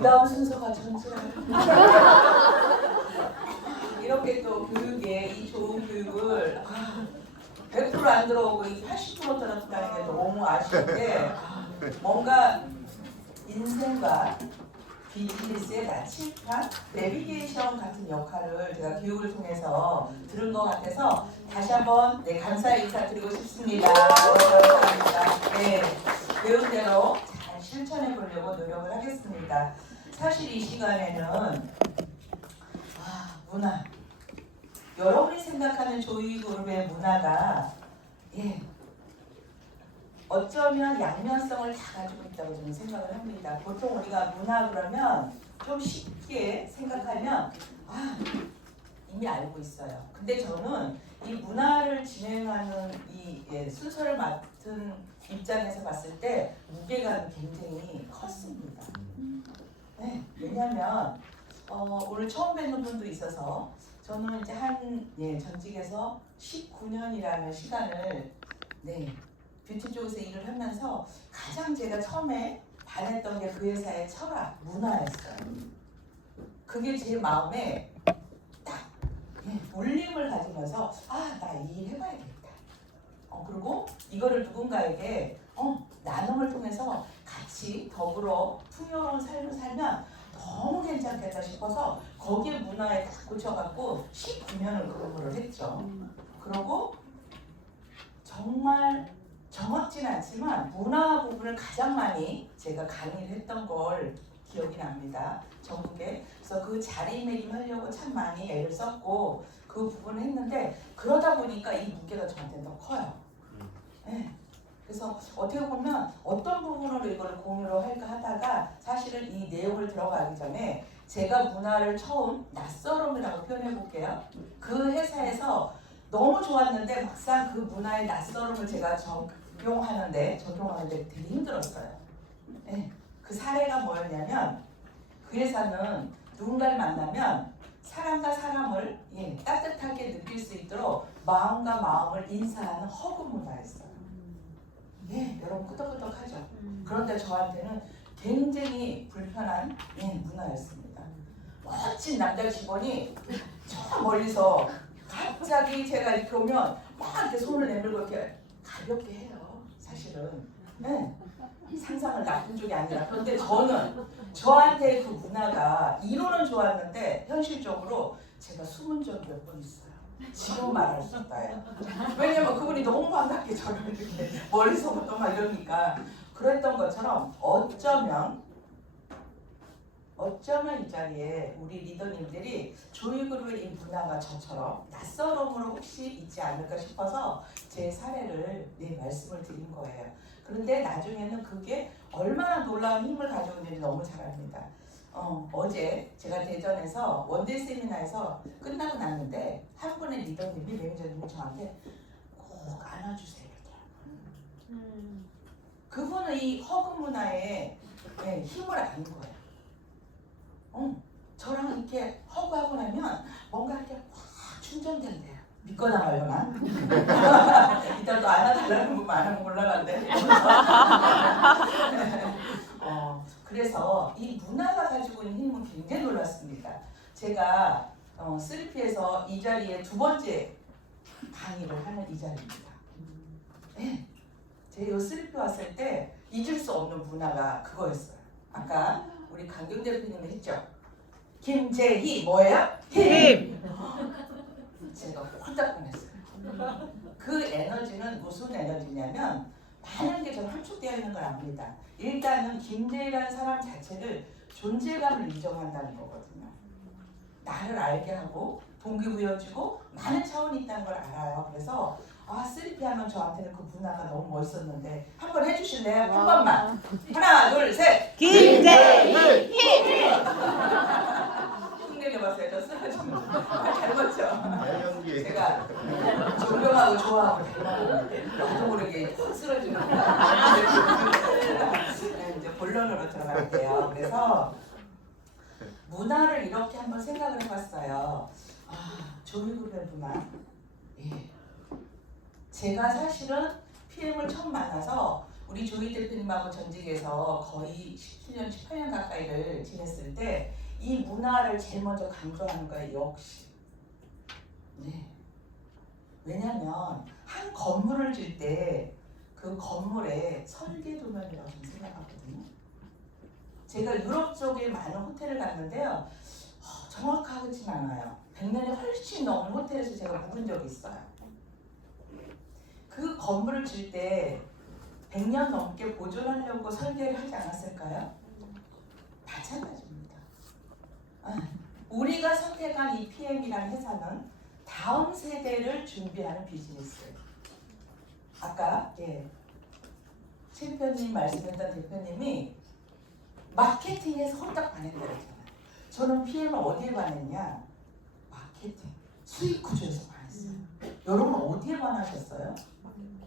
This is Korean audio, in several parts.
그 다음 순서가 전체라. 이렇게 또 교육에 이 좋은 교육을 100%안 들어오고 이 80% 들었다는 게 너무 아쉬운데 뭔가 인생과 비즈니스의 나침반, 내비게이션 같은 역할을 제가 교육을 통해서 들은 것 같아서 다시 한번 감사의 인사드리고 싶습니다. 감사합니다. 네, 배운 대로 잘 실천해 보려고 노력을 하겠습니다. 사실 이 시간에는 문화, 여러분이 생각하는 조이그룹의 문화가 어쩌면 양면성을 다 가지고 있다고 저는 생각을 합니다. 보통 우리가 문화 그러면 좀 쉽게 생각하면 이미 알고 있어요. 근데 저는 이 문화를 진행하는 이 순서를 맡은 입장에서 봤을 때 무게감이 굉장히 컸습니다. 네, 왜냐하면 오늘 처음 뵙는 분도 있어서 저는 이제 전직에서 19년이라는 시간을 뷰티 쪽에서 일을 하면서 가장 제가 처음에 반했던 게 그 회사의 철학, 문화였어요. 그게 제 마음에 딱 울림을 가지면서 나 이 일 해봐야겠다. 그리고 이거를 누군가에게 나눔을 통해서 같이 더불어 풍요로운 삶을 살면 너무 괜찮겠다 싶어서 거기에 문화에 딱 꽂혀갖고 19년을 근무를 했죠. 그리고 정말 정확지는 않지만 문화 부분을 가장 많이 제가 강의를 했던 걸 기억이 납니다. 전국에. 그래서 그 자리매김하려고 참 많이 애를 썼고 그 부분을 했는데 그러다 보니까 이 무게가 저한테 더 커요. 네. 그래서 어떻게 보면 어떤 부분으로 이걸 공유를 할까 하다가 사실은 이 내용을 들어가기 전에 제가 문화를 처음 낯설음이라고 표현해 볼게요. 그 회사에서 너무 좋았는데 막상 그 문화의 낯설음을 제가 적용하는데 되게 힘들었어요. 네. 그 사례가 뭐였냐면 그 회사는 누군가를 만나면 사람과 사람을 따뜻하게 느낄 수 있도록 마음과 마음을 인사하는 허그 문화였어요. 여러분 끄덕끄덕하죠. 그런데 저한테는 굉장히 불편한 문화였습니다. 멋진 남자 직원이 저 멀리서 갑자기 제가 이렇게 오면 막 이렇게 손을 내밀고 이렇게 가볍게 해요. 사실은 상상을 나쁜 쪽이 아니라. 그런데 저한테 그 문화가 이론은 좋았는데 현실적으로 제가 숨은 적이 몇 번 있어요. 지금 말할 수 있다요. 왜냐면 그분이 너무 반갑게 저를 이렇게 멀리서부터 막 이러니까 그랬던 것처럼 어쩌면 이 자리에 우리 리더님들이 조이그룹의 이 문화가 저처럼 낯설음으로 혹시 있지 않을까 싶어서 제 사례를 말씀을 드린 거예요. 그런데 나중에는 그게 얼마나 놀라운 힘을 가지고 있는지 너무 잘 압니다. 어제 제가 대전에서 원데이 세미나에서 끝나고 났는데 한 분의 리더님이 매니저님이 저한테 꼭 안아주세요. 그분은 이 허그 문화에 힘을 아는 거예요. 저랑 이렇게 허그하고 나면 뭔가 이렇게 확 충전된대요. 믿거나 말거나. 이따 또 안아달라는 분 많으면 곤란한데. 그래서 이 문화가 가지고 있는 힘은 굉장히 놀랐습니다. 제가 3P에서 이 자리에 두 번째 강의를 하는 이 자리입니다. 제가 이 3P 왔을 때 잊을 수 없는 문화가 그거였어요. 아까 우리 강경 대표님이 했죠. 김재희 뭐예요? 힘! 제가 홀딱 보냈어요. 그 에너지는 무슨 에너지냐면 많은 게 저는 함축되어 있는 걸 압니다. 일단은 김재희라는 사람 자체를 존재감을 인정한다는 거거든요. 나를 알게 하고 동기부여주고 많은 차원이 있다는 걸 알아요. 그래서 3P 하면 저한테는 그 문화가 너무 멋있었는데 한번 해주실래요? 한 번만. 하나, 둘, 셋. 김재희 힘! 흉내내봤어요. 저 쓰러지면. 닮았죠? 제가 존경하고 좋아하고 닮았는데 나도 모르게 확 쓰러지는 이제 본론으로 들어갈게요. 그래서 문화를 이렇게 한번 생각을 해봤어요. 조이그룹의 문화. 제가 사실은 PM을 처음 만나서 우리 조희 대표님하고 전직에서 거의 17년, 18년 가까이를 지냈을 때 이 문화를 제일 먼저 강조하는 거예요. 역시. 네. 왜냐하면 한 건물을 질 때 그 건물에 설계도면이라고 좀 생각하거든요. 제가 유럽 쪽에 많은 호텔을 갔는데요. 정확하진 않아요. 100년이 훨씬 넘은 호텔에서 제가 묵은 적이 있어요. 그 건물을 질 때 100년 넘게 보존하려고 설계를 하지 않았을까요? 마찬가지입니다. 우리가 선택한 이 PM이라는 회사는 다음 세대를 준비하는 비즈니스예요. 아까 최 대표님 말씀했던 대표님이 마케팅에서 홀딱 반했다고 했잖아요. 저는 PM을 어디에 반했냐? 마케팅, 수익 구조에서 반했어요. 여러분 어디에 반하셨어요?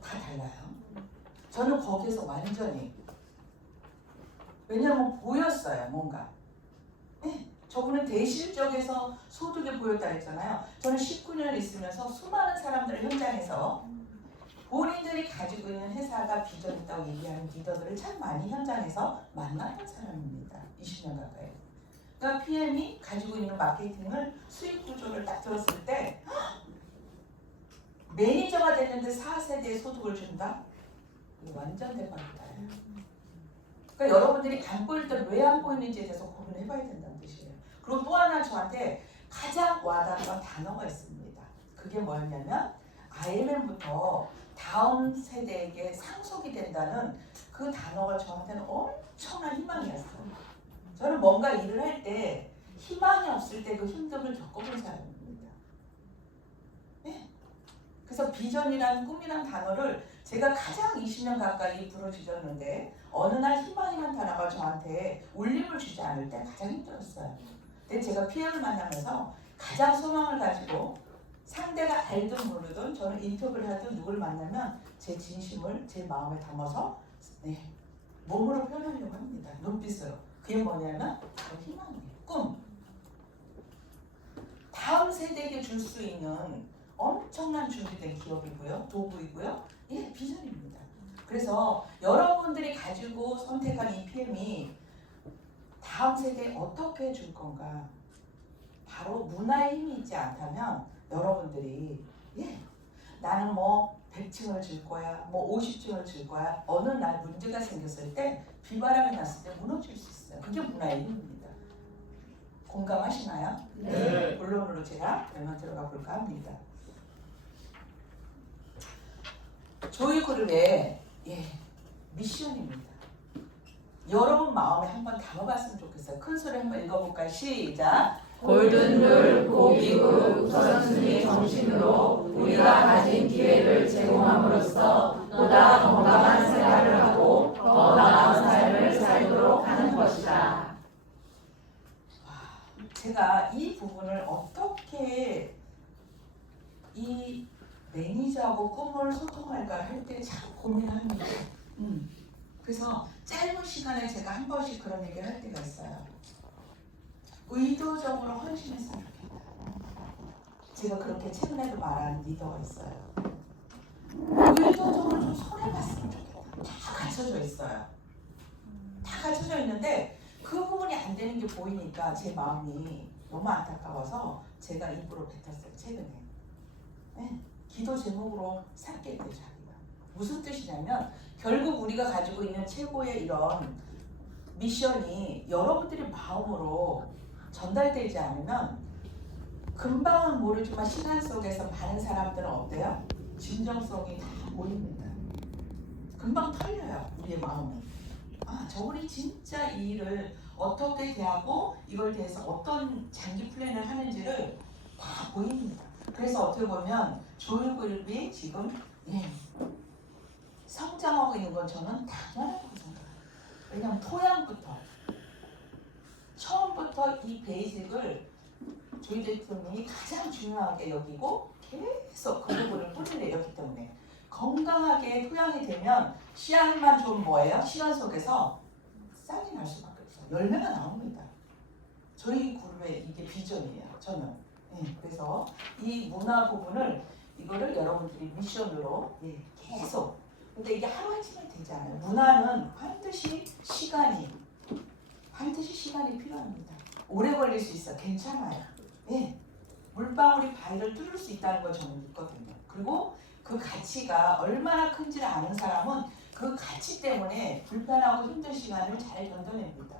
다 달라요. 저는 거기에서 완전히, 왜냐하면 보였어요, 뭔가. 네, 저분은 대실적에서 소득이 보였다 했잖아요. 저는 19년 있으면서 수많은 사람들 현장에서 본인들이 가지고 있는 회사가 비전 있다고 얘기하는 리더들을 참 많이 현장에서 만났던 사람입니다. 20년 가까이. 그러니까 PM이 가지고 있는 마케팅을 수익 구조를 딱 들었을 때 매니저가 됐는데 4세대의 소득을 준다? 이거 완전 대박이다. 그러니까 여러분들이 안 보일 때 왜 안 보이는지에 대해서 고민해봐야 된다는 뜻이에요. 그리고 또 하나 저한테 가장 와닿았던 단어가 있습니다. 그게 뭐였냐면 IMM부터 다음 세대에게 상속이 된다는 그 단어가 저한테는 엄청난 희망이었어요. 저는 뭔가 일을 할 때 희망이 없을 때 그 힘듦을 겪어본 사람입니다. 네? 그래서 비전이란 꿈이란 단어를 제가 가장 20년 가까이 부르짖었는데 어느 날 희망이란 단어가 저한테 울림을 주지 않을 때 가장 힘들었어요. 근데 제가 PM을 만나면서 가장 소망을 가지고 상대가 알든 모르든 저는 인터뷰를 하든 누굴 만나면 제 진심을 제 마음에 담아서 몸으로 표현하려고 합니다. 눈빛으로. 그게 뭐냐면 희망이에요. 꿈. 다음 세대에게 줄 수 있는 엄청난 준비된 기업이고요. 도구이고요. 비전입니다. 그래서 여러분들이 가지고 선택한 이 PM이 다음 세대에 어떻게 줄 건가. 바로 문화의 힘이 있지 않다면 여러분들이 나는 뭐 100층을 질 거야, 뭐 50층을 질 거야. 어느 날 문제가 생겼을 때 비바람이 났을 때 무너질 수 있어요. 그게 문화의 힘입니다. 공감하시나요? 네. 본론으로 제가 그러면 들어가 볼까 합니다. 조이그룹의 미션입니다. 여러분 마음에 한번 담아봤으면 좋겠어요. 큰 소리 한번 읽어볼까요? 시작! 골든룰 고기구 우선순위 정신으로 우리가 가진 기회를 제공함으로써 보다 건강한 생활을 하고 더 나은 삶을 살도록 하는 것이다. 제가 이 부분을 어떻게 이 매니저하고 꿈을 소통할까 할 때 자꾸 고민합니다. 그래서 짧은 시간에 제가 한 번씩 그런 얘기를 할 때가 있어요. 의도적으로 헌신했으면 좋겠다. 제가 그렇게 최근에도 말한 리더가 있어요. 의도적으로 좀 손해봤으면 좋겠다. 다 갖춰져 있어요. 다 갖춰져 있는데 그 부분이 안 되는 게 보이니까 제 마음이 너무 안타까워서 제가 입으로 뱉었어요. 최근에. 기도 제목으로 삼게 돼요. 자기가. 무슨 뜻이냐면 결국 우리가 가지고 있는 최고의 이런 미션이 여러분들의 마음으로 전달되지 않으면 금방은 모르지만 시간 속에서 많은 사람들은 어때요? 진정성이 다 보입니다. 금방 털려요. 우리의 마음이. 저분이 진짜 이 일을 어떻게 대하고 이걸 대해서 어떤 장기 플랜을 하는지를 다 보입니다. 그래서 어떻게 보면 조이그룹이 지금 성장하고 있는 건 저는 당연하다고 생각해요. 왜냐하면 토양부터 처음부터 이 베이직을 조이 대표님이 가장 중요하게 여기고 계속 그 부분을 뿌리를 내렸기 때문에 건강하게 토양이 되면 씨앗만 좀 뭐예요? 시간 속에서 싹이 날 수밖에 없어요. 열매가 나옵니다. 저희 그룹의 이게 비전이에요. 저는. 그래서 이 문화 부분을 이거를 여러분들이 미션으로 계속 근데 이게 하루아침에 되지 않아요. 문화는 반드시 시간이 필요합니다. 오래 걸릴 수 있어. 괜찮아요. 예. 물방울이 바위를 뚫을 수 있다는 걸 저는 믿거든요. 그리고 그 가치가 얼마나 큰지를 아는 사람은 그 가치 때문에 불편하고 힘든 시간을 잘 견뎌냅니다.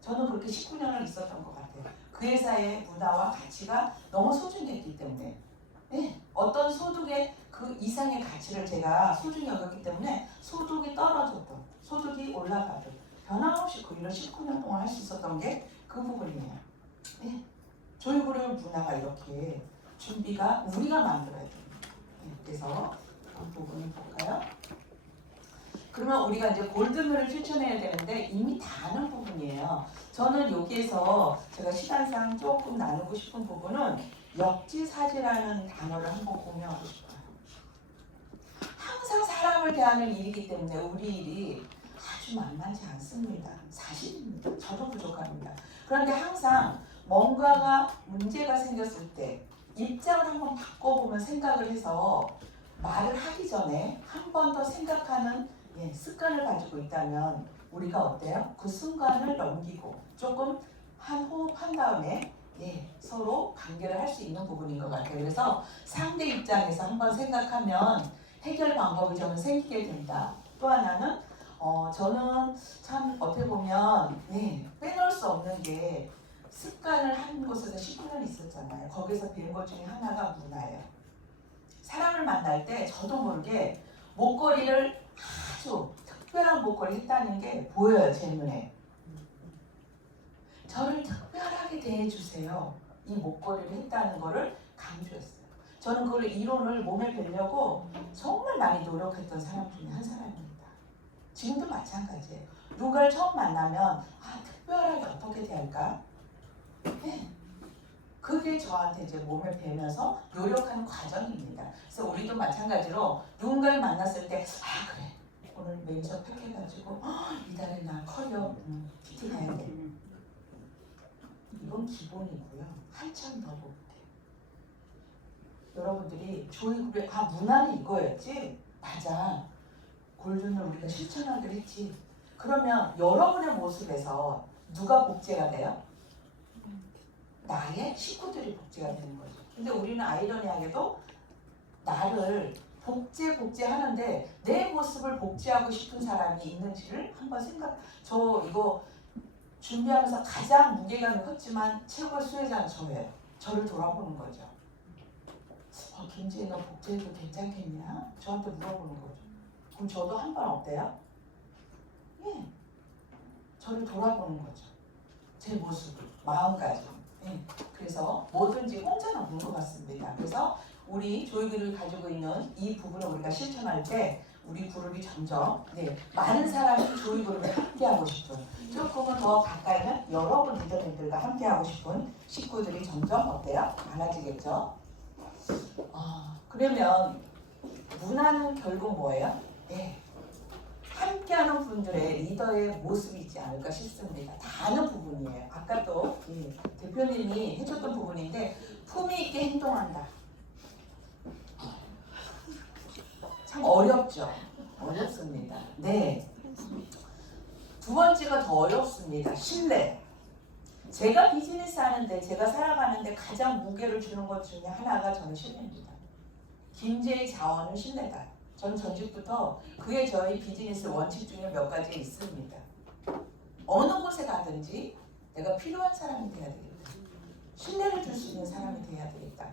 저는 그렇게 19년을 있었던 것 같아요. 그 회사의 문화와 가치가 너무 소중했기 때문에 네, 어떤 소득의 그 이상의 가치를 제가 소중히 여겼기 때문에 소득이 떨어져도 소득이 올라가도 변함없이 그 일을 19년 동안 할 수 있었던 게 그 부분이에요. 네, 조이그룹 문화가 이렇게 준비가 우리가 만들어야 됩니다. 네, 그래서 그 부분을 볼까요? 그러면 우리가 이제 골든룰을 실천해야 되는데 이미 다 아는 부분이에요. 저는 여기에서 제가 시간상 조금 나누고 싶은 부분은 역지사지라는 단어를 한번 공유하고 싶어요. 항상 사람을 대하는 일이기 때문에 우리 일이 아주 만만치 않습니다. 사실입니다. 저도 부족합니다. 그런데 항상 뭔가가 문제가 생겼을 때 입장을 한번 바꿔보면 생각을 해서 말을 하기 전에 한 번 더 생각하는 습관을 가지고 있다면 우리가 어때요? 그 순간을 넘기고 조금 한 호흡 한 다음에 서로 관계를 할 수 있는 부분인 것 같아요. 그래서 상대 입장에서 한번 생각하면 해결 방법이 저는 생기게 된다. 또 하나는 저는 참 어떻게 보면 빼놓을 수 없는 게 습관을 한 곳에서 19년 있었잖아요. 거기서 배운 것 중에 하나가 문화예요. 사람을 만날 때 저도 모르게 목걸이를 아주 특별한 목걸이 했다는 게 보여요. 제 눈에. 저를 특별하게 대해주세요. 이 목걸이를 했다는 거를 강조했어요. 저는 그걸 이론을 몸에 배려고 정말 많이 노력했던 사람 중에 한 사람입니다. 지금도 마찬가지예요. 누가를 처음 만나면 특별하게 어떻게 대할까? 그게 저한테 이제 몸에 배면서 노력하는 과정입니다. 그래서 우리도 마찬가지로 누군가를 만났을 때 그래 오늘 매니저 팩해가지고 이달에 나 커리어 PT 가야 돼. 이건 기본이고요. 한참 더 볼게요. 여러분들이 조이그룹의 문화는 이거였지? 맞아. 골든을 우리가 실천하기로 했지. 그러면 여러분의 모습에서 누가 복제가 돼요? 나의 식구들이 복제가 되는 거죠. 근데 우리는 아이러니하게도 나를 복제하는데 내 모습을 복제하고 싶은 사람이 있는지를 한번 저 이거 준비하면서 가장 무게감이 컸지만 최고의 수혜자는 저예요. 저를 돌아보는 거죠. 김지혜 너 복제해도 괜찮겠냐? 저한테 물어보는 거죠. 그럼 저도 한 번 어때요? 저를 돌아보는 거죠. 제 모습을, 마음까지. 그래서 뭐든지 혼자는 없는 것 같습니다. 그래서 우리 조이그룹을 가지고 있는 이 부분을 우리가 실천할 때 우리 그룹이 점점 많은 사람이 조이그룹에 함께하고 싶은 조금은 더 가까이는 여러분 리더들과 함께하고 싶은 식구들이 점점 어때요? 많아지겠죠? 그러면 문화는 결국 뭐예요? 함께하는 분들의 리더의 모습이 있지 않을까 싶습니다. 다 아는 부분이에요. 아까 또 대표님이 해줬던 부분인데 품위 있게 행동한다. 참 어렵죠? 어렵습니다. 두 번째가 더 어렵습니다. 신뢰. 제가 비즈니스 하는데 제가 살아가는데 가장 무게를 주는 것 중에 하나가 저는 신뢰입니다. 김제의 자원은 신뢰다. 전 전직부터 그게 저희 비즈니스 원칙 중에 몇 가지 있습니다. 어느 곳에 가든지 내가 필요한 사람이 돼야 되겠다. 신뢰를 줄 수 있는 사람이 돼야 되겠다.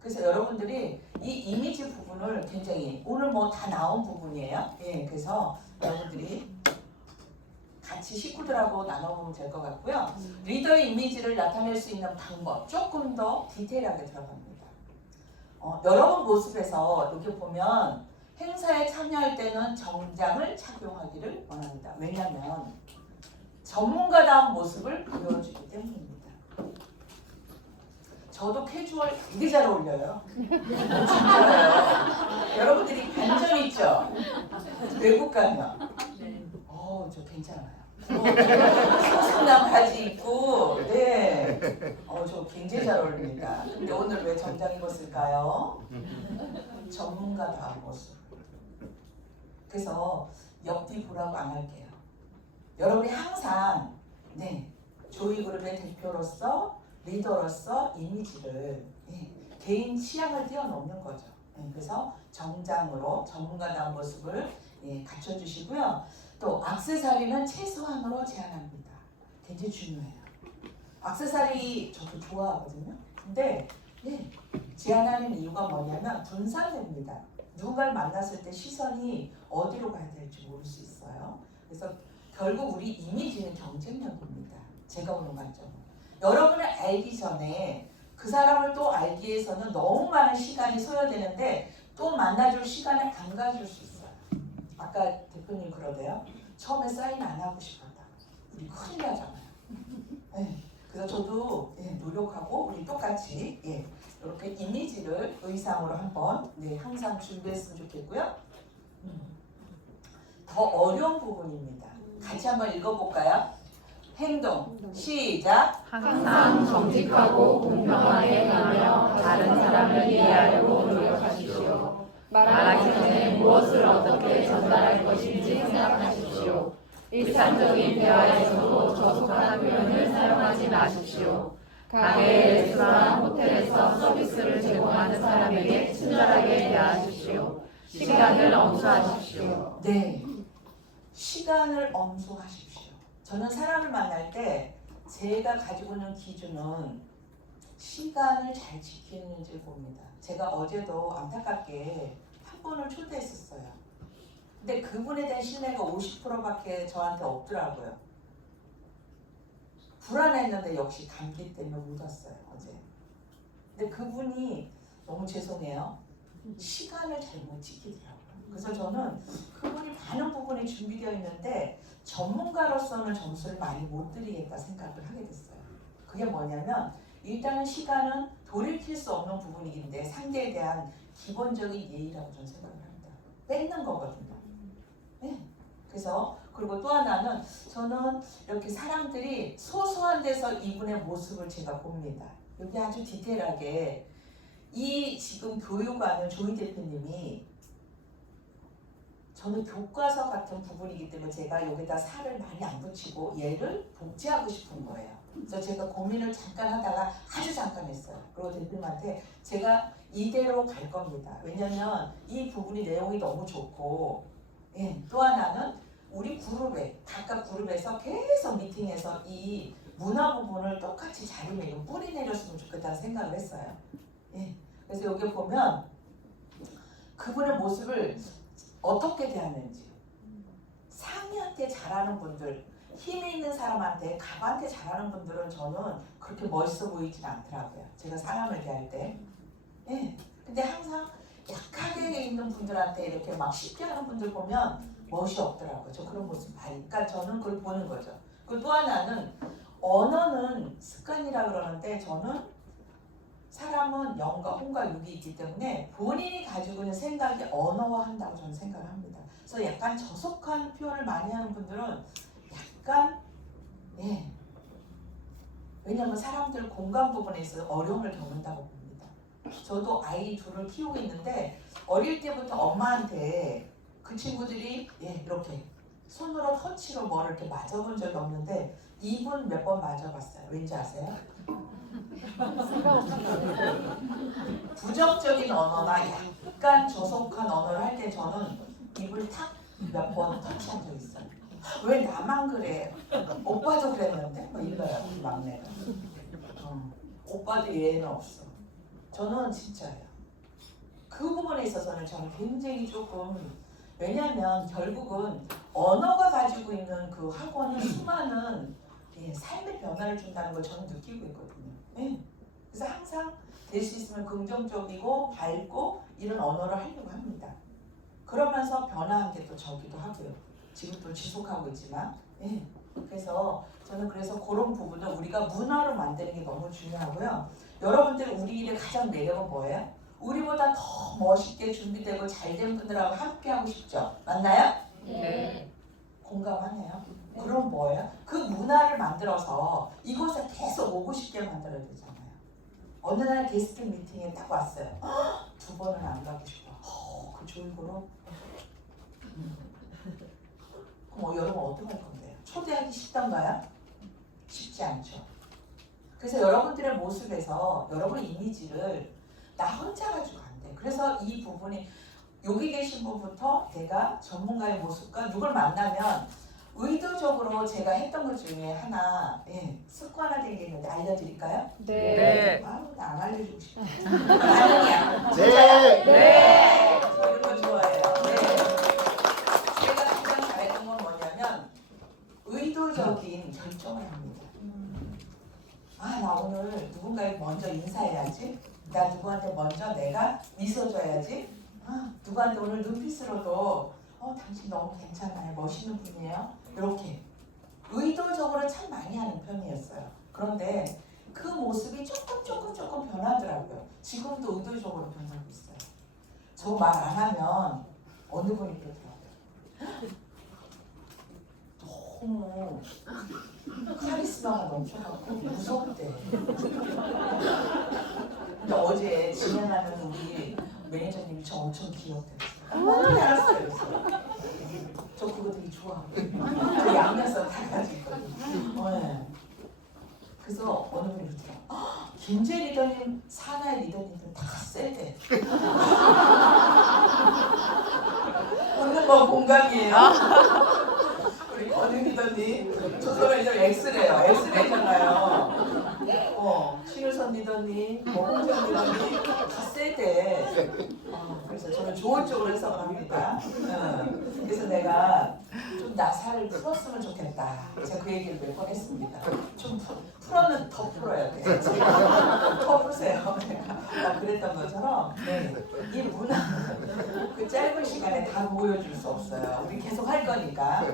그래서 여러분들이 이 이미지 부분을 굉장히 오늘 뭐 다 나온 부분이에요. 그래서 여러분들이 같이 식구들하고 나눠보면 될 것 같고요. 리더의 이미지를 나타낼 수 있는 방법 조금 더 디테일하게 들어갑니다. 여러분 모습에서 이렇게 보면 행사에 참여할 때는 정장을 착용하기를 원합니다. 왜냐하면 전문가다운 모습을 보여주기 때문입니다. 저도 캐주얼 되게 잘 어울려요. 진짜요. 여러분들이 반전 있죠? 외국 가면 저 괜찮아요. 소순한 바지 입고 저 굉장히 잘 어울립니다. 근데 오늘 왜 정장 입었을까요? 전문가다운 모습. 그래서 옆뒤 보라고 안 할게요. 여러분이 항상 조이그룹의 대표로서 리더로서 이미지를 개인 취향을 뛰어넘는 거죠. 그래서 정장으로 전문가다운 모습을 갖춰주시고요. 또 액세서리는 최소한으로 제한합니다. 굉장히 중요해요. 액세서리 저도 좋아하거든요. 근데 제한하는 이유가 뭐냐면 분산됩니다. 누군가를 만났을 때 시선이 어디로 가야 될지 모를 수 있어요. 그래서 결국 우리 이미지는 경쟁력입니다. 제가 보는 관점은. 여러분을 알기 전에 그 사람을 또 알기 위해서는 너무 많은 시간이 소요되는데 또 만나줄 시간을 안 가질 수 있어요. 아까 대표님 그러대요. 처음에 사인 안 하고 싶었다. 우리 큰일 나잖아요. 그래서 저도 노력하고 우리 똑같이 이렇게 이미지를 의상으로 한번 항상 준비했으면 좋겠고요. 더 어려운 부분입니다. 같이 한번 읽어볼까요? 행동 시작. 항상 정직하고 공평하게 하며 다른 사람을 이해하려고 노력하십시오. 말하기 전에 무엇을 어떻게 전달할 것인지 생각하십시오. 일상적인 대화에서도 저속한 표현을 사용하지 마십시오. 가게, 레스토랑, 호텔에서 서비스를 제공하는 사람에게 친절하게 대하십시오. 시간을 엄수하십시오. 시간을 엄수하십시오. 저는 사람을 만날 때 제가 가지고 있는 기준은 시간을 잘 지키는지 봅니다. 제가 어제도 안타깝게 한 분을 초대했었어요. 근데 그분에 대한 신뢰가 50%밖에 저한테 없더라고요. 불안했는데 역시 감기 때문에 못 왔어요 어제. 근데 그분이 너무 죄송해요. 시간을 잘못 지키더라고요. 그래서 저는 그분이 많은 부분이 준비되어 있는데 전문가로서는 점수를 많이 못 드리겠다 생각을 하게 됐어요. 그게 뭐냐면 일단은 시간은 돌이킬 수 없는 부분이긴데 상대에 대한 기본적인 예의라고 저는 생각을 합니다. 뺏는 거거든요. 그래서 그리고 또 하나는 저는 이렇게 사람들이 소소한 데서 이분의 모습을 제가 봅니다. 여기 아주 디테일하게 이 지금 교육하는 조이 대표님이 저는 교과서 같은 부분이기 때문에 제가 여기다 살을 많이 안 붙이고 얘를 복제하고 싶은 거예요. 그래서 제가 고민을 잠깐 하다가 아주 잠깐 했어요. 그리고 대표님한테 제가 이대로 갈 겁니다. 왜냐면 이 부분이 내용이 너무 좋고 또 하나는 우리 그룹에 각각 그룹에서 계속 미팅해서 이 문화 부분을 똑같이 자리매김 뿌리 내렸으면 좋겠다는 생각을 했어요. 그래서 여기 보면 그분의 모습을 어떻게 대하는지 상의한테 잘하는 분들 힘이 있는 사람한테 갑한테 잘하는 분들은 저는 그렇게 멋있어 보이진 않더라고요. 제가 사람을 대할 때. 근데 항상 약하게 있는 분들한테 이렇게 막 쉽게 하는 분들 보면 멋이 없더라고요. 저 그런 모습 많이. 그러니까 저는 그걸 보는 거죠. 그리고 또 하나는 언어는 습관이라 그러는데 저는 사람은 영과 혼과 육이 있기 때문에 본인이 가지고 있는 생각이 언어화한다고 저는 생각을 합니다. 그래서 약간 저속한 표현을 많이 하는 분들은 약간 왜냐하면 사람들 공감 부분에 있어서 어려움을 겪는다고 봅니다. 저도 아이 둘을 키우고 있는데 어릴 때부터 엄마한테 그 친구들이 이렇게 손으로 터치로 뭐를 이렇게 맞아본 적이 없는데 입은 몇 번 맞아봤어요. 왠지 아세요? 부정적인 언어나 약간 저속한 언어를 할 때 저는 입을 탁 몇 번 터치한 적 있어요. 왜 나만 그래? 오빠도 그랬는데? 뭐 이래요, 우리 막내가. 오빠도 예외는 없어. 저는 진짜예요. 그 부분에 있어서는 저는 굉장히 조금 왜냐하면 결국은 언어가 가지고 있는 그 학원은 수많은 삶의 변화를 준다는 걸 저는 느끼고 있거든요. 그래서 항상 될 수 있으면 긍정적이고 밝고 이런 언어를 하려고 합니다. 그러면서 변화한 게 또 저기도 하고요. 지금 또 지속하고 있지만 그래서 저는 그래서 그런 부분을 우리가 문화로 만드는 게 너무 중요하고요. 여러분들 우리 일의 가장 매력은 뭐예요? 우리보다 더 멋있게 준비되고 잘된 분들하고 함께 하고 싶죠? 맞나요? 네. 공감하네요. 그럼 뭐예요? 그 문화를 만들어서 이곳에 계속 오고 싶게 만들어야 되잖아요. 어느 날 게스트 미팅에 딱 왔어요. 2번은 안 가고 싶어. 그 조이고로. 그럼 여러분 어떻게 할 건데요? 초대하기 쉽던가요? 쉽지 않죠. 그래서 여러분들의 모습에서 여러분 이미지를 나 혼자 가지고 안 돼. 그래서 이 부분이 여기 계신 분부터 내가 전문가의 모습과 누굴 만나면 의도적으로 제가 했던 것 중에 하나 습관화된 게 있는데 알려드릴까요? 네. 아우 나 안 알려주고 싶어. 아니야. 네. 네. 저 이런 거 좋아해요. 네. 제가 가장 잘했던 건 뭐냐면 의도적인 결정을 합니다. 아, 나 오늘 누군가에 먼저 인사해야지. 나 누구한테 먼저 내가 미소 줘야지. 아, 누구한테 오늘 눈빛으로도 당신 너무 괜찮아요. 멋있는 분이에요. 이렇게 의도적으로 참 많이 하는 편이었어요. 그런데 그 모습이 조금 변하더라고요. 지금도 의도적으로 변하고 있어요. 저 말 안 하면 어느 분이 그러더라고요. 너무 카리스마가 넘쳐갖고 무섭대. 근데 어제 진행하는 우리 매니저님이 저 엄청 귀엽대요. 알았어요. 그래서. 저 그거 되게 좋아하고 저 양면서 다 가지고 있거든요. 네. 그래서 어느 분이 그러더라고요. 김재 리더님, 사나이 리더님들 다 세대. 웃는 건 공감이에요. 우리 권은 리더님, 조선의 리더 X래요. X래잖아요. 신우선 리더님, 홍정 리더님 다 세대. 그래서 저는 좋은 쪽으로 해석을 합니다. 그래서 내가 좀 나사를 풀었으면 좋겠다. 제가 그 얘기를 몇 번 했습니다. 좀 풀어는 더 풀어야 돼. 제가 더 푸세요. 내가 그랬던 것처럼 이 문화는 그 짧은 시간에 다 보여줄 수 없어요. 우리 계속 할 거니까.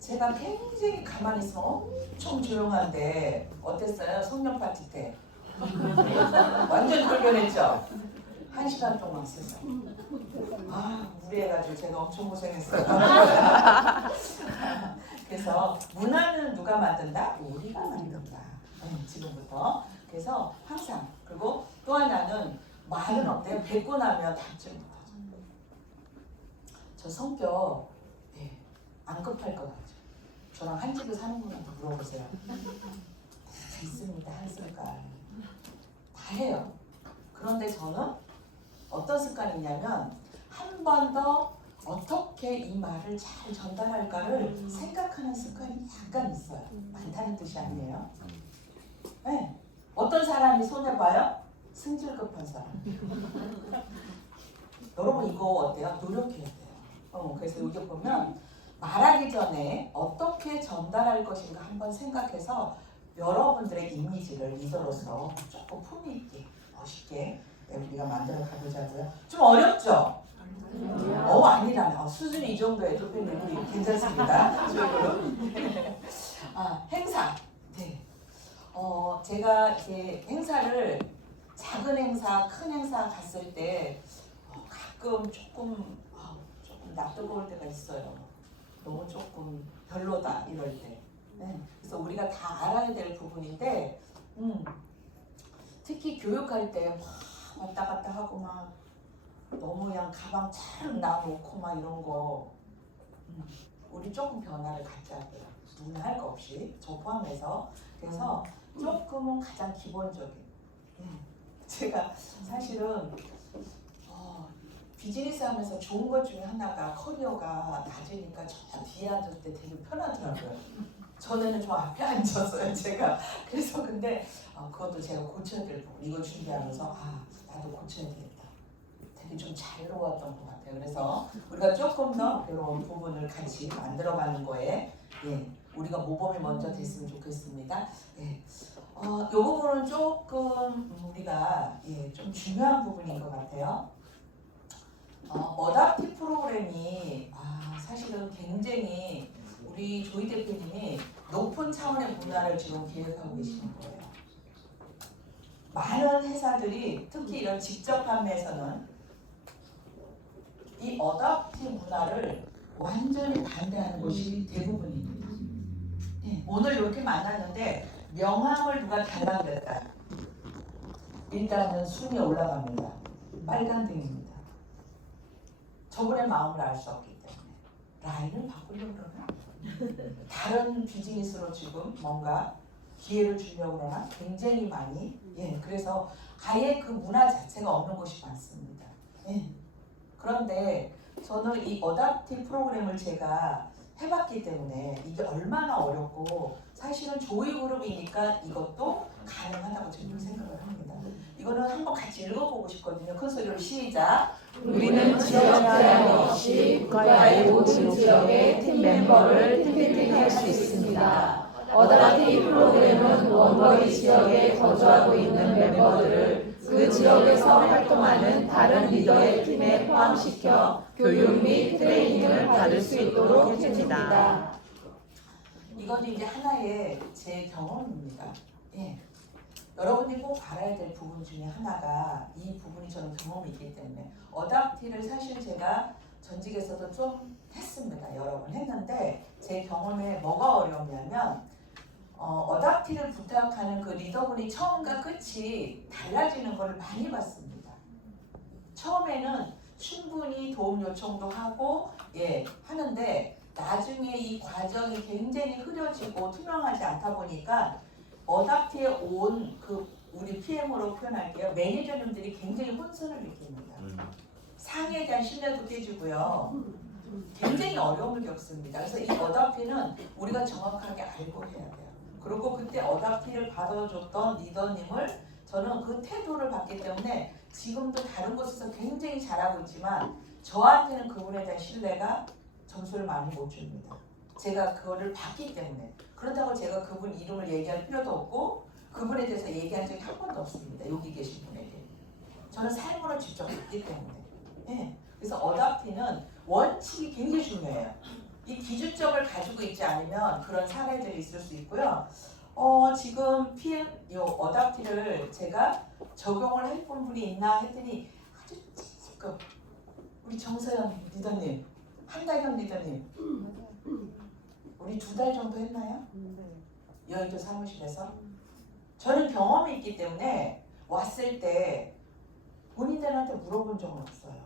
제가 굉장히 가만히 있으면 엄청 조용한데 어땠어요? 송년 파티 때? 완전 돌변했죠? 1시간 동안 쓰서 무리해가지고 제가 엄청 고생했어요. 그래서 문화는 누가 만든다? 우리가 만든다. 지금부터. 그래서 항상 그리고 또 하나는 말은 어때요? 뵙고 나면 닿지 못하죠. 저 성격 안 급할 것 같죠. 저랑 한 집에 사는 분한테 물어보세요. 다 있습니다. 한 습관. 다 해요. 그런데 저는 어떤 습관이 있냐면 한 번 더 어떻게 이 말을 잘 전달할까를 생각하는 습관이 약간 있어요. 많다는 뜻이 아니에요. 네. 어떤 사람이 손해봐요? 승질급한 사람. 여러분 이거 어때요? 노력해야 돼요. 그래서 여기 보면 말하기 전에 어떻게 전달할 것인가 한번 생각해서 여러분들의 이미지를 리더로서 조금 품위 있게 멋있게 우리가 만들어 가보자고요. 좀 어렵죠? 아니라면 수준이 이 정도의 대표님 괜찮습니다. 행사. 네. 제가 이렇게 행사를 작은 행사, 큰 행사 갔을 때 가끔 조금 낯뜨거울 때가 있어요. 너무 조금 별로다 이럴 때. 그래서 우리가 다 알아야 될 부분인데 특히 교육할 때 막 왔다 갔다 하고 막 너무 그냥 가방 잘 놔놓고 막 이런 거 우리 조금 변화를 갖자고요. 누구나 할 거 없이 저 포함해서. 그래서 조금은 가장 기본적인 제가 사실은 비즈니스 하면서 좋은 것 중에 하나가 커리어가 낮으니까 저 뒤에 앉을 때 되게 편하더라고요. 전에는 저 앞에 앉았어요, 제가. 그래서 근데 그것도 제가 고쳐야 될 부분. 이걸 준비하면서 나도 고쳐야 되겠다. 되게 좀 자유로웠던 것 같아요. 그래서 우리가 조금 더 이런 부분을 같이 만들어가는 거에 우리가 모범이 먼저 됐으면 좋겠습니다. 이 부분은 조금 우리가 좀 중요한 부분인 것 같아요. 어답티 프로그램이 사실은 굉장히 우리 조이 대표님이 높은 차원의 문화를 지금 기획하고 계시는 거예요. 많은 회사들이 특히 이런 직접 판매에서는 이 어답티 문화를 완전히 반대하는 것이 대부분입니다. 오늘 이렇게 만났는데 명함을 누가 달라고 그랬다. 일단은 순위 올라갑니다. 빨간 등입니다. 저분의 마음을 알 수 없기 때문에 라인을 바꾸려고 그러나 다른 비즈니스로 지금 뭔가 기회를 주려고 그러나 굉장히 많이 그래서 아예 그 문화 자체가 없는 곳이 많습니다. 그런데 저는 이 어답티브 프로그램을 제가 해봤기 때문에 이게 얼마나 어렵고 사실은 조이 그룹이니까 이것도 가능하다고 저는 생각을 합니다. 이거는 한번 같이 읽어보고 싶거든요. 큰 소리로 시작. 우리는 지역 제한 없이 국가의 모든 지역의 팀 멤버를 팀빌딩할 수 있습니다. 어답티브 프로그램은 원거리 지역에 거주하고 있는 멤버들을 그 지역에서 활동하는 다른 리더의 팀에 포함시켜 교육 및 트레이닝을 받을 수 있도록 해줍니다. 이건 이제 하나의 제 경험입니다. 여러분이 꼭 알아야 될 부분 중에 하나가 이 부분이 저는 경험이 있기 때문에 어답티를 사실 제가 전직에서도 좀 했습니다. 여러 번 했는데 제 경험에 뭐가 어려웠냐면 어답티를 부탁하는 그 리더분이 처음과 끝이 달라지는 걸 많이 봤습니다. 처음에는 충분히 도움 요청도 하고 하는데 나중에 이 과정이 굉장히 흐려지고 투명하지 않다 보니까 어답티에 온 그 우리 PM으로 표현할게요. 매니저님들이 굉장히 혼선을 느낍니다. 상에 대한 신뢰도 깨지고요. 굉장히 어려움을 겪습니다. 그래서 이 어답티는 우리가 정확하게 알고 해야 돼요. 그리고 그때 어답티를 받아줬던 리더님을 저는 그 태도를 봤기 때문에 지금도 다른 곳에서 굉장히 잘하고 있지만 저한테는 그분에 대한 신뢰가 점수를 많이 못 줍니다. 제가 그거를 봤기 때문에. 그렇다고 제가 그분 이름을 얘기할 필요도 없고 그분에 대해서 얘기한 적이 한 번도 없습니다. 여기 계신 분에게. 저는 삶으로 직접 봤기 때문에. 그래서 어답티는 원칙이 굉장히 중요해요. 이 기준점을 가지고 있지 않으면 그런 사례들이 있을 수 있고요. 지금 PM 이 어답티를 제가 적용을 해본 분이 있나 했더니 아주 찌끔 우리 정서연 리더님, 한다경 리더님, 우리 2달 정도 했나요? 여의도 사무실에서 저는 경험이 있기 때문에 왔을 때 본인들한테 물어본 적은 없어요.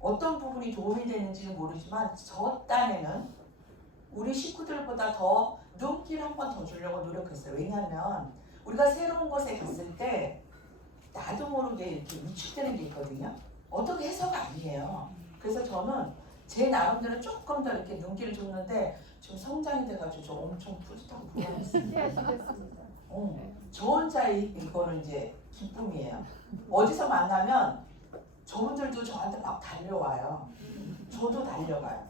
어떤 부분이 도움이 되는지는 모르지만 저 딴에는 우리 식구들보다 더 눈길 한 번 더 주려고 노력했어요. 왜냐하면 우리가 새로운 곳에 갔을 때 나도 모르게 이렇게 위축되는 게 있거든요. 어떻게 해서가 아니에요. 그래서 저는 제 나름대로 조금 더 이렇게 눈길을 줬는데 지금 성장이 돼가지고 저 엄청 뿌듯하고 부러웠어요. 저 혼자의 이거는 이제 기쁨이에요. 어디서 만나면 저분들도 저한테 막 달려와요. 저도 달려가요.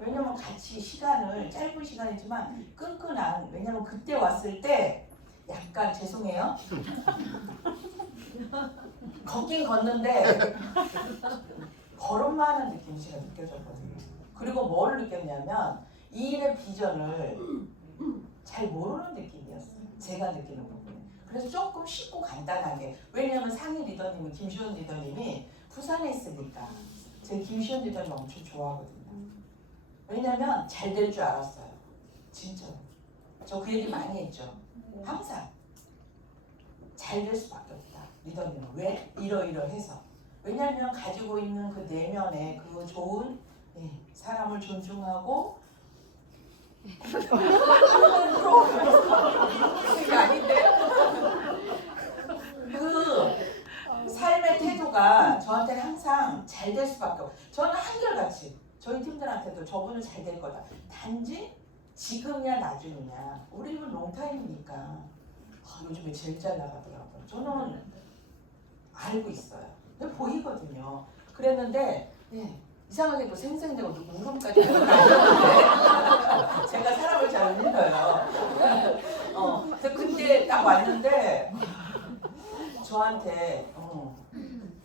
왜냐면 같이 시간을 짧은 시간이지만 끈끈한 왜냐면 그때 왔을 때 약간 죄송해요. 걷긴 걷는데 걸음만 하는 느낌이 제가 느껴졌거든요. 그리고 뭐를 느꼈냐면 이 일의 비전을 잘 모르는 느낌이었어요. 제가 느끼는 부분에. 그래서 조금 쉽고 간단하게 왜냐면 상위 리더님이 김시원 리더님이 부산에 있으니까 제가 김시원 리더님 엄청 좋아하거든요. 왜냐면 잘 될 줄 알았어요. 진짜로. 저 그 얘기 많이 했죠. 항상 잘 될 수밖에 없다. 리더님은 왜? 이러이러해서. 왜냐하면 가지고 있는 그 내면의 그 좋은 사람을 존중하고 그게 아닌데 그 삶의 태도가 저한테는 항상 잘 될 수밖에 없어요. 저는 한결같이 저희 팀들한테도 저분은 잘 될 거다. 단지 지금이야 나중이냐. 우리는 롱타임이니까 요즘에 제일 잘 나가더라고요. 저는 알고 있어요. 보이거든요. 그랬는데 이상하게도 생생되고 누구 울음까지 나오는데 제가 사람을 잘 믿어요. 그래서 그때 딱 왔는데 저한테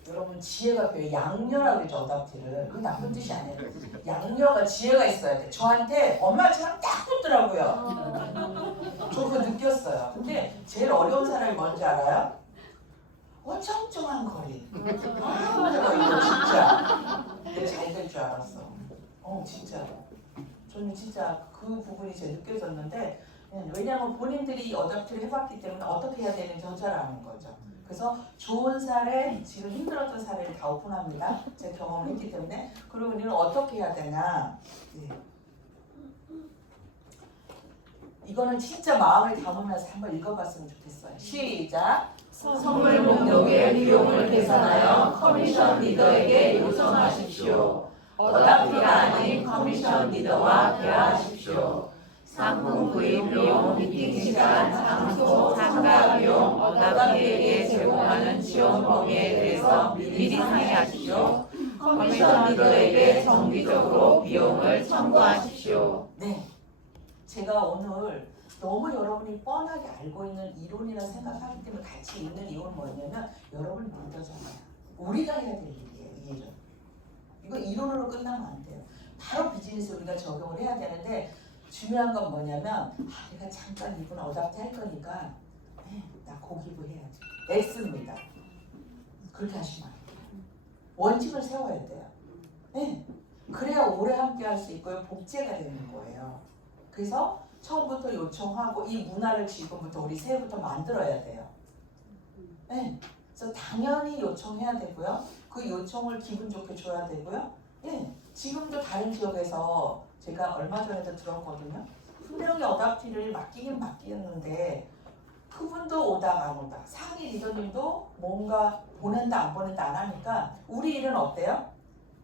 여러분 지혜가 배워요. 양녀라고 그러죠. 어답티를. 그 나쁜 뜻이 아니에요. 양녀가 지혜가 있어야 돼. 저한테 엄마처럼 딱 붙더라고요. 저 그거 느꼈어요. 근데 제일 어려운 사람이 뭔지 알아요? 어정쩡한 거리. 이거 진짜 잘 될 줄 알았어. 진짜. 저는 진짜 그 부분이 제일 느껴졌는데 왜냐하면 본인들이 어답티를 해봤기 때문에 어떻게 해야 되는지 잘 아는 거죠. 그래서 좋은 사례, 지금 힘들었던 사례를 다 오픈합니다. 제 경험을 했기 때문에. 그리고 우리는 어떻게 해야 되냐. 네. 이거는 진짜 마음을 담으면서 한번 읽어봤으면 좋겠어요. 시작. 선물 목록의 비용을 계산하여 커미션 리더에게 요청하십시오. 어답티가 아닌 커미션 리더와 대화하십시오. 상품 구입 비용, 미팅 시간, 장소, 참가 비용, 어답티에게 제공하는 지원 범위에 대해서 미리 상의하십시오. 커미션 리더에게 정기적으로 비용을 청구하십시오. 네. 제가 오늘 너무 여러분이 뻔하게 알고 있는 이론이라 생각하기 때문에 같이 읽는 이유는 뭐냐면 여러분 리더잖아요. 우리가 해야 될 일이에요. 이 일은. 이거 이론으로 끝나면 안 돼요. 바로 비즈니스 우리가 적용을 해야 되는데 중요한 건 뭐냐면 내가 잠깐 이분 어답트 할 거니까 나 고기부 해야지. X입니다. 그렇게 하시면 안 돼요. 원칙을 세워야 돼요. 네. 그래야 오래 함께 할 수 있고요. 복제가 되는 거예요. 그래서 처음부터 요청하고 이 문화를 지금부터 우리 새해부터 만들어야 돼요. 네. 그래서 당연히 요청해야 되고요. 그 요청을 기분 좋게 줘야 되고요. 예. 지금도 다른 지역에서 제가 얼마 전에도 들었거든요. 분명히 어답티를 맡기긴 맡기는데 그분도 오다 안 오다. 상위 리더님도 뭔가 보낸다 안 보낸다 안 하니까 우리 일은 어때요?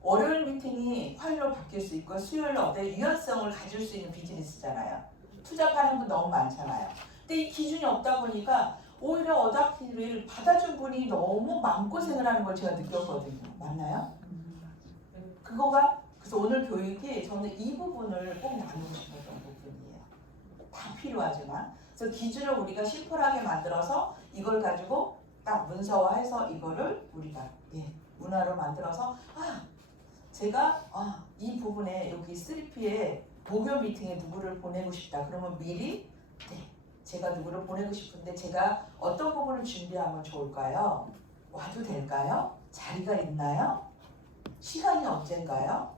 월요일 미팅이 화요일로 바뀔 수 있고 수요일로 어때요? 유연성을 가질 수 있는 비즈니스잖아요. 투잡하는 분 너무 많잖아요. 근데 이 기준이 없다 보니까 오히려 어답티를 받아준 분이 너무 마음고생을 하는 걸 제가 느꼈거든요. 맞나요? 그거가 그래서 오늘 교육이 저는 이 부분을 꼭 나누고 싶었던 부분이에요. 다 필요하지만 그래서 기준을 우리가 심플하게 만들어서 이걸 가지고 딱 문서화해서 이거를 우리가 문화로 만들어서 제가 이 부분에 여기 3P에 목요 미팅에 누구를 보내고 싶다. 그러면 미리 제가 누구를 보내고 싶은데 제가 어떤 부분을 준비하면 좋을까요? 와도 될까요? 자리가 있나요? 시간이 언젠가요?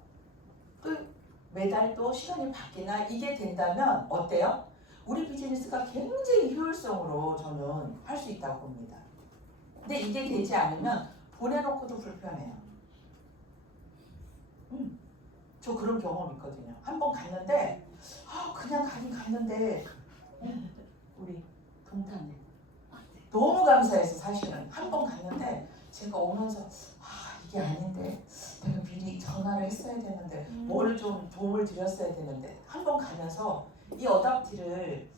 또 매달 또 시간이 바뀌나? 이게 된다면 어때요? 우리 비즈니스가 굉장히 효율성으로 저는 할 수 있다고 봅니다. 근데 이게 되지 않으면 보내놓고도 불편해요. 저 그런 경험이 있거든요. 한 번 갔는데 그냥 가긴 갔는데 우리 동탄에 너무 감사해서 사실은 한 번 갔는데 제가 오면서 이게 아닌데 내가 미리 전화를 했어야 되는데 뭘 좀 도움을 드렸어야 되는데 한 번 가면서 이 어답티를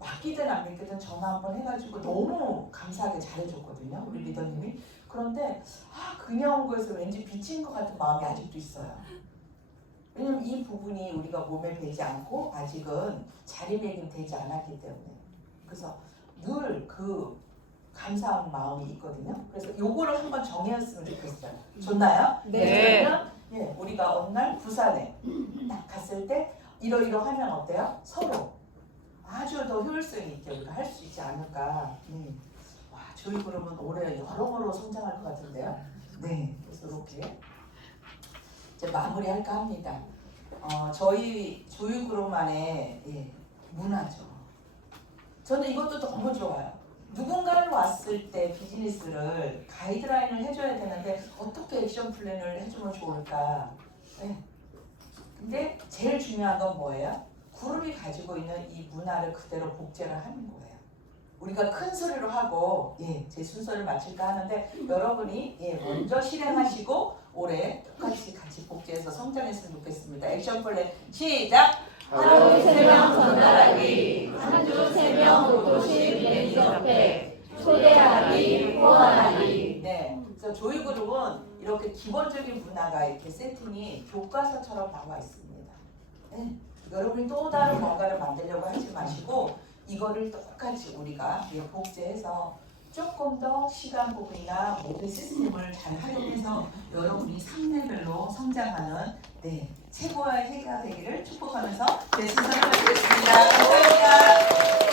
맡기든 안 맡기든 전화 한 번 해가지고 너무 감사하게 잘해줬거든요. 우리 리더님이. 그런데 그냥 온 거에서 왠지 비친 것 같은 마음이 아직도 있어요. 왜냐면 이 부분이 우리가 몸에 배지 않고 아직은 자리매김되지 않았기 때문에. 그래서 늘 그 감사한 마음이 있거든요. 그래서 요거를 한번 정해왔으면 좋겠어요. 좋나요? 네. 그러면 우리가 어느 날 부산에 딱 갔을 때 이러이러하면 어때요? 서로 아주 더 효율성 있게 우리가 할 수 있지 않을까. 와, 저희 그러면 올해 여러모로 성장할 것 같은데요. 네, 그래서 이렇게 이제 마무리할까 합니다. 저희 조육그룹만의 문화죠. 저는 이것도 너무 좋아요. 누군가를 왔을 때 비즈니스를 가이드라인을 해줘야 되는데 어떻게 액션 플랜을 해주면 좋을까. 근데 제일 중요한 건 뭐예요? 그룹이 가지고 있는 이 문화를 그대로 복제를 하는 거예요. 우리가 큰 소리로 하고 제 순서를 마칠까 하는데 여러분이 먼저 실행하시고 올해 똑같이 같이 복제해서 성장했으면 좋겠습니다. 액션 플랜 시작! 하루 3명 전달하기, 한 주 3명 로또십 매니저팩, 초대하기, 후원하기. 네, 그래서 조이그룹은 이렇게 기본적인 문화가 이렇게 세팅이 교과서처럼 나와 있습니다. 여러분이 또 다른 뭔가를 만들려고 하지 마시고 이거를 똑같이 우리가 복제해서 조금 더 시간 부분이나 모든 시스템을 잘 활용해서 여러분이 3레벨로 성장하는 최고의 해가 되기를 축복하면서 제 순서를 마치겠습니다. 감사합니다.